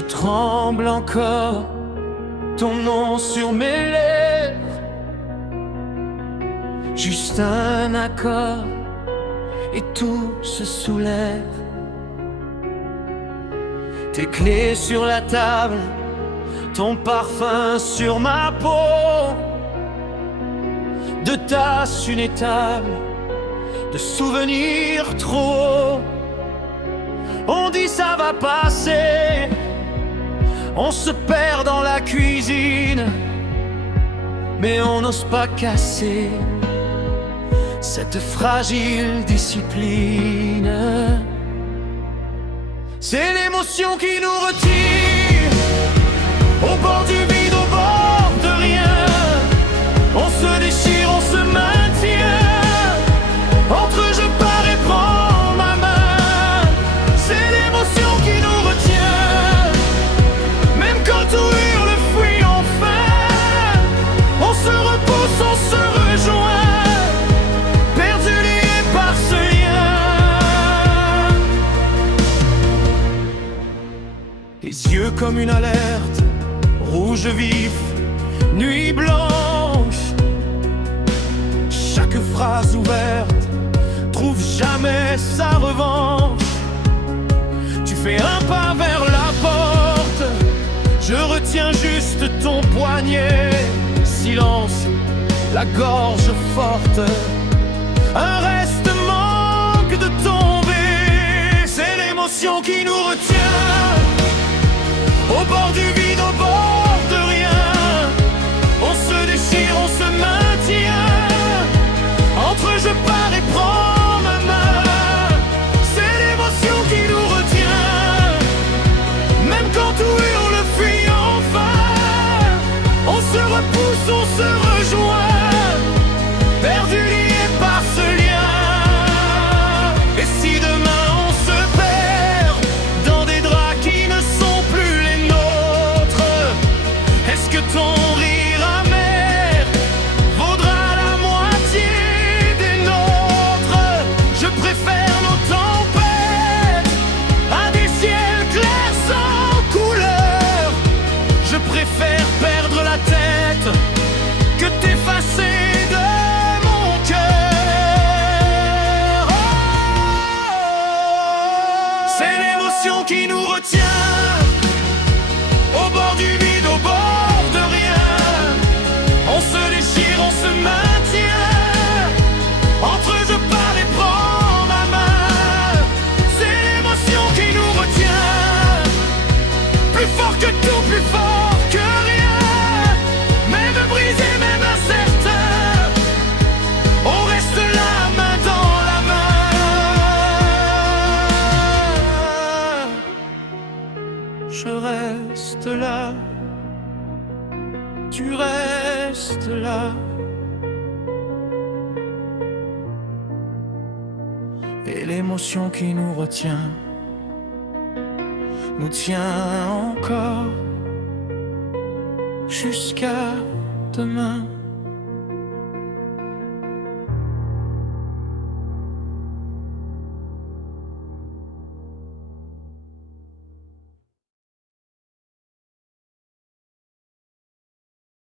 je tremble encore, ton nom sur mes lèvres. Juste un accord et tout se soulève. Tes clés sur la table, ton parfum sur ma peau. De tasses une étable, de souvenirs trop hauts. On dit ça va passer, on se perd dans la cuisine, mais on n'ose pas casser cette fragile discipline. C'est l'émotion qui nous retire au bord du vide, au bord de rien. On se déchire, on se maintient entre je pars et prends ma main. C'est l'émotion qui nous retient, même quand tout hurle, fuit enfin. On se repousse, on se rejoint, perdu lié par ce lien. Les yeux comme une alerte, rouge vif, nuit blanche. Chaque phrase ouverte trouve jamais sa revanche. Tu fais un pas vers la porte, je retiens juste ton poignet. Silence, la gorge forte, un reste manque de tomber. C'est l'émotion qui nous retient au bord du vide, au bord de rien. On se déchire, on se maintient entre je pars et prends ma main. C'est l'émotion qui nous retient, même quand tout hurle, fuit enfin. On se repousse, on se rejoint, perdu lié par ce lien. Et si demain on se perd dans des draps qui ne sont plus les nôtres, est-ce que ton rire amer vaudra la moitié des nôtres? Je préfère nos tempêtes à des ciels clairs sans couleur. Je préfère perdre la tête que t'effacer de mon cœur. Oh, c'est l'émotion qui nous retient au bord du vide, au bord de rien. On se déchire, on se maintient entre je pars et prends ma main. C'est l'émotion qui nous retient, plus fort que tout, plus fort que rien. Même brisé, même incertain, on reste là, main dans la main. Je reste là, tu restes là. Et l'émotion qui nous retient nous tient encore jusqu'à demain.